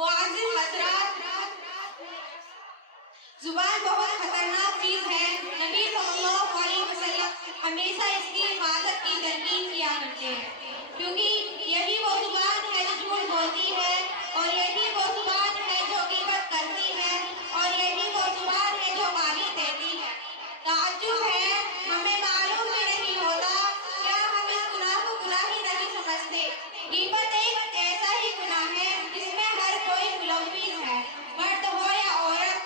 मुआज़िज़ हज़रात, जुबान बहुत खतरनाक चीज है। नबी सल्लल्लाहु अलैहि वसल्लम हमेशा इसकी हिफाजत की तरकीब किया करते हैं, क्योंकि यही वो जुबान है जो झूठ बोलती है, और यही वो जुबान है जो गीबत करती है, और यही वो जुबान है जो गाली देती है। ताज्जुब है, हमें मालूम भी नहीं होता, क्या हम इस गुनाह को गुनाह ही नहीं समझते। गीबत एक ऐसा ही गुनाह है जिसमें हर कोई मुलव्विस है, मर्द हो या औरत,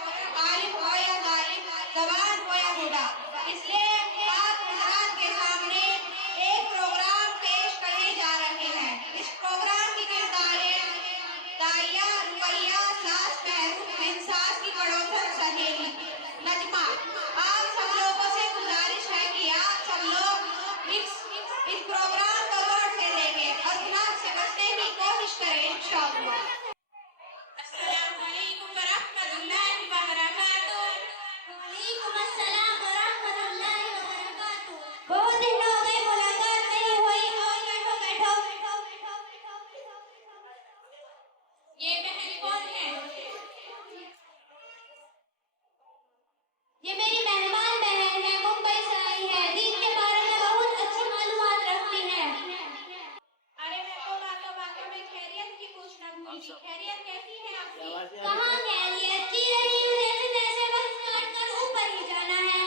आलिम हो या जालिम, जवान हो या बूढ़ा। इसलिए आप हज़रात के सामने एक प्रोग्राम पेश करने जा रहे हैं। इस प्रोग्राम की किरदारें दारिया, रुकैया, सास महरून, इंसास की पड़ोसन सहेली नजमा। आप सब लोगों से गुजारिश है कि आप सब लोग इस प्रोग्राम को गौर से देखें और गुनाह से बचने की कोशिश करें इंशाअल्लाह। अस्सलामु अलैकुम व रहमतुल्लाहि व बरकातुहू। वालेकुम अस्सलाम व रहमतुल्लाहि व बरकातुहू। बहुत दिन हो गए, मुलाकात नहीं हुई। आओ बैठो बैठो। ये बहन कौन है? ये मेरी मेहमान बहन है, मुंबई से आई है। दीन के बारे में बहुत अच्छी मालूमात रखती है। अरे मैं तो बातों में खैरियत की पूछना भूल गई। खैरियत कैसी है आपकी? कहाँ खैरियत जी रही हूँ, जैसे तैसे वक्त काट कर ऊपर ही जाना है।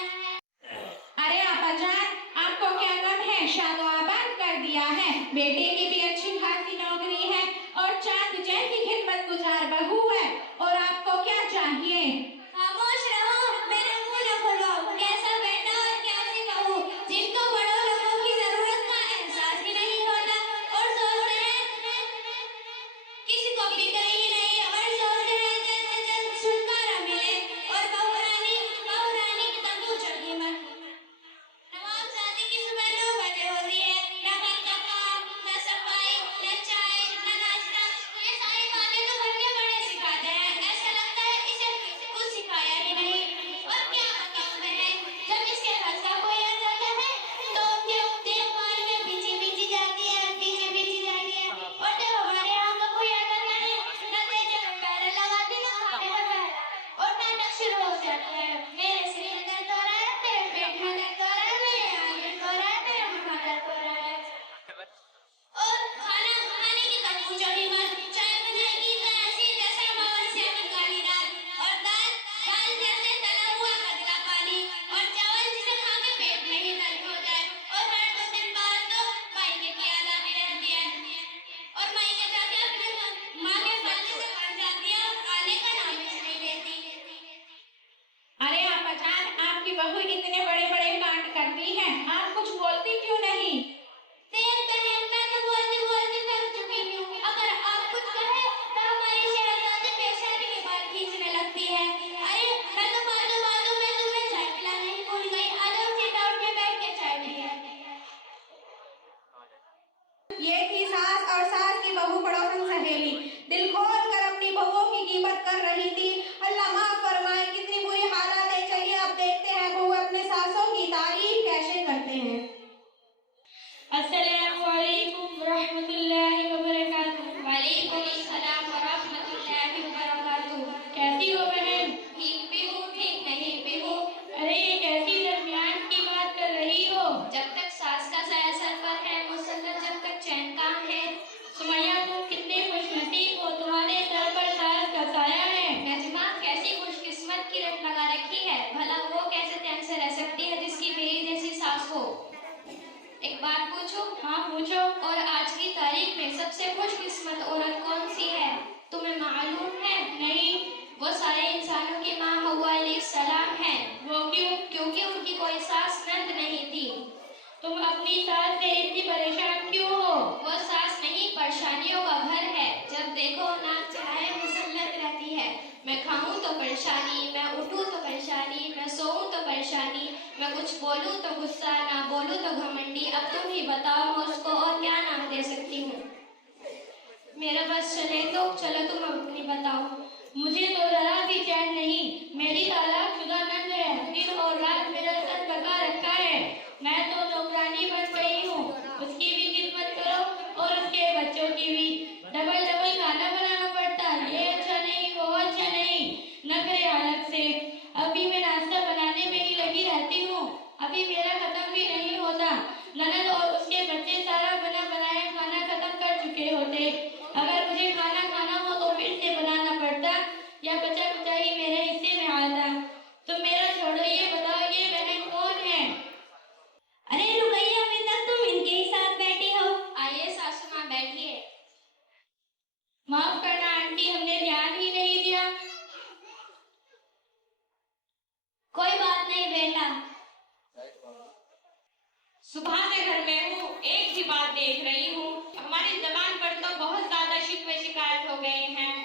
अरे आपा जान, आपको क्या गम है? शादो आबाद कर दिया है, बेटे की भी अच्छी खासी नौकरी है और चांद जैसी खिदमत गुजार बहू है, और आपको क्या चाहिए? खामोश रहो, मेरा मुंह न खुलवाओ। कैसा बेटा और कैसी बहू, जिनको बड़ों लोगों की जरूरत का एहसास ही नहीं होता और सोचते हैं किसी को फिक्र ही नहीं, और सोचते हैं जल्द से जल्द छुटकारा मिले, और बहू रानी की तंबू चढ़ी मत। नवाब शादी की सुबह 9 बजे होती है, न घर का काम, न सफाई, न चाय, न नाश्ता। ये सारी बातें तो घर के बड़े सिखाते हैं। ऐसा लगता है इसे कुछ सिखाया ही नहीं। और क्या बताऊं बहन, जब इसके घर का कोई आ जाता है तो देखभाल में पीछे जाती है, और जब हमारे यहाँ का कोई आ जाता है, न तेजे में पैर लगाती, न खाने में पैर, और नाटक शुरू हो जाता है। मेरे सिर में दर्द हो रहा है, तेरे पेट में दर्द हो रहा है, मेरे आंगन हो रहा है, मेरे मुंह में दर्द हो रहा है। और खाना खाने की तंबू चढ़ी मत। चाय बनाएगी तो ऐसी जैसे बाहर से निकाली दाल, और दाल जैसे तला हुआ कतला पानी, और चावल जिसे खा के पेट में ही दर्द हो जाए। और हर 2 दिन बाद तो मायके की याद आती रहती है, और मायके जाके अपनी माँ के फाले से मर जाती है और आने का नाम ही नहीं लेती। अरे आपा जान, आपकी बहू इतने बड़े बड़े कांड करती है, आप कुछ बोलती क्यों नहीं? देर बहन, मैं तो बोलती थक चुकी हूँ। अगर आप कुछ कहे तो हमारी शहजादी पेशानी के बाल खींचने लगती है। अरे मैं तो बातों में तुम्हें चाय पिलाना ही भूल गई। आ जाओ, सीधा उठ के बैठ के चाय पिए। ये थी सास और सास की बहू पड़ोसन सहेली, दिल खोल कर अपनी बहुओं की कीमत कर रही थी। अल्लाह माफ फरमाए, कितनी बुरी हालत है। चलिए अब देखते हैं बहू अपने सासों की तारीफ कैसे करते हैं। अस्सलामु अलैकुम रहमतुल्लाहि व बरकातुहू। वालेकुम अस्सलाम व रहमतुल्लाहि व बरकातुहू। कैसी हो बहन? ठीक भी हूँ, ठीक नहीं भी हूँ। अरे ये कैसी दरमियान की बात कर रही हो? जब तक सास का साया सर पर है, मुसल्लत जब तक चैन का है। सुमैया, तुम कितने खुशनसीब हो, तुम्हारे सर पर सास का साया है। नजमा कैसी खुशकिस्मत की रट लगा रखी है। भला वो कैसे चैन से रह सकती है जिसकी मेरी जैसी सास हो। एक बात पूछूं? हाँ पूछो। और आज की तारीख में सबसे खुशकिस्मत औरत कौन सी है, तुम्हें मालूम है? नहीं। वो सारे इंसानों की माँ हव्वा अलैहिस्सलाम है। वो क्यों? क्योंकि उनकी कोई सास नंद नहीं थी। तुम अपनी सास से इतनी परेशान क्यों हो? वो सास नहीं, परेशानियों का घर है। जब देखो ना चाहे मुसल्लत रहती है। मैं खाऊं तो परेशानी, मैं उठूं तो परेशानी, मैं सोऊं तो परेशानी, मैं कुछ बोलूं तो गुस्सा, ना बोलूं तो घमंडी। अब तुम ही बताओ मैं उसको और क्या नाम दे सकती हूँ। मेरा बस चले तो चलो, तुम अपनी बताओ। मुझे तो जरा भी चैन नहीं। मेरी तालाक शुदा नंद है, दिन और रात मेरा सर पका रखा है। मैं तो नौकरानी बन गई हूँ, उसकी भी खिदमत करो और उसके बच्चों की भी। डबल खाना बनाना पड़ता है। ये रहे होते। अगर मुझे खाना खाना हो तो फिर से बनाना पड़ता या बचा कुचा ही मेरे हिस्से में आता। तो मेरा छोड़ो, ये बताओ ये बहन कौन है? अरे रुकैया, अभी तक तुम इनके ही साथ बैठी हो। आइए सासू माँ बैठिए। माफ करना आंटी, हमने ध्यान ही नहीं दिया। कोई बात नहीं बेटा। सुबह से घर में हूँ, एक ही बात देख रही हूँ। हमारी जबान पर तो बहुत ज्यादा शिकवे शिकायत हो गए हैं।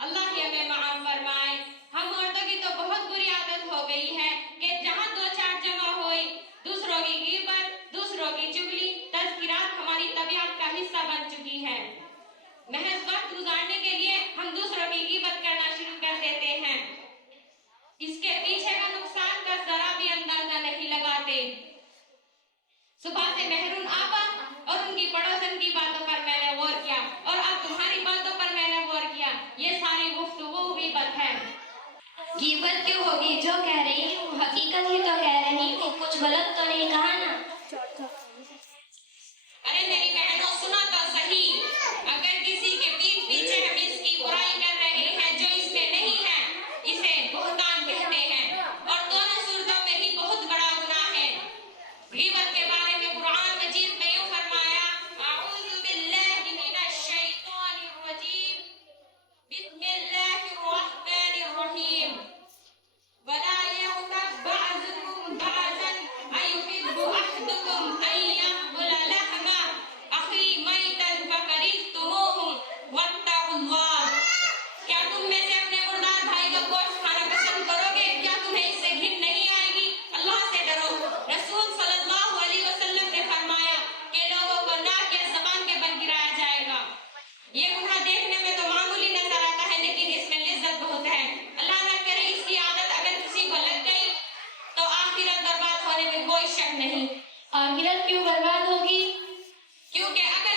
अल्लाह की हमें माफ फरमाए। हम औरतों की तो बहुत बुरी आदत हो गई है कि जहाँ दो चार जमा हुई, दूसरों की गिबत, दूसरों की चुगली, तज़किरात हमारी तबीयत का हिस्सा बन चुकी है। महज वक्त गुजारने के लिए हम दूसरों की गिबत करना शुरू कर देते हैं। इसके पीछे का नुकसान का जरा भी अंदाजा नहीं लगाते। सुबह से मेहरून आपा और उनकी पड़ोसन की बातों पर मैंने गौर किया और अब तुम्हारी बातों पर मैंने गौर किया। ये सारी गुफ्तगू गीबत है। गिबत क्यों होगी? जो कह रही हूँ हकीकत ही तो कह रही हूँ, कुछ गलत तो नहीं कहा ना? अरे मेरी बहनों, सुनो तो सही। अगर किसी के पीठ पीछे हम इसकी बुराई कर रहे हैं जो इसमें नहीं है, इसे बुहतान कहते हैं और दोनों सूरतों में ही बहुत बड़ा गुनाह है। गीबत के बारे में कुरान मजीद में यूं फरमाया, अऊज़ु बिल्लाहि मिनश शैतानिर रजीम, बिस्मिल्लाहिर रहमानिर रहीम, वला यग़्तब बअज़ुकुम बअज़न अयुहिब्बु अहदुकुम अन यअकुला लहमा अखी मैतन फकरिह्तुमूहु वत्तक़ुल्लाह। क्या तुम में से अपने मुर्दार भाई का गोश्त खाना पसंद करोगे? क्या तुम्हें इससे घिन नहीं आएगी? अल्लाह से डरो। रसूल सल्लल्लाहु अलैहि वसल्लम ने फरमाया कि लोगों को नाक या ज़बान के बल गिराया जाएगा। ये गुनाह देखने में तो मामूली नजर आता है, लेकिन इसमें लिज्जत बहुत है। अल्लाह न करे इसकी आदत अगर किसी को लग गई तो आखिरत बर्बाद होने में कोई शक नहीं। आखिरत क्यों बर्बाद होगी? क्योंकि अगर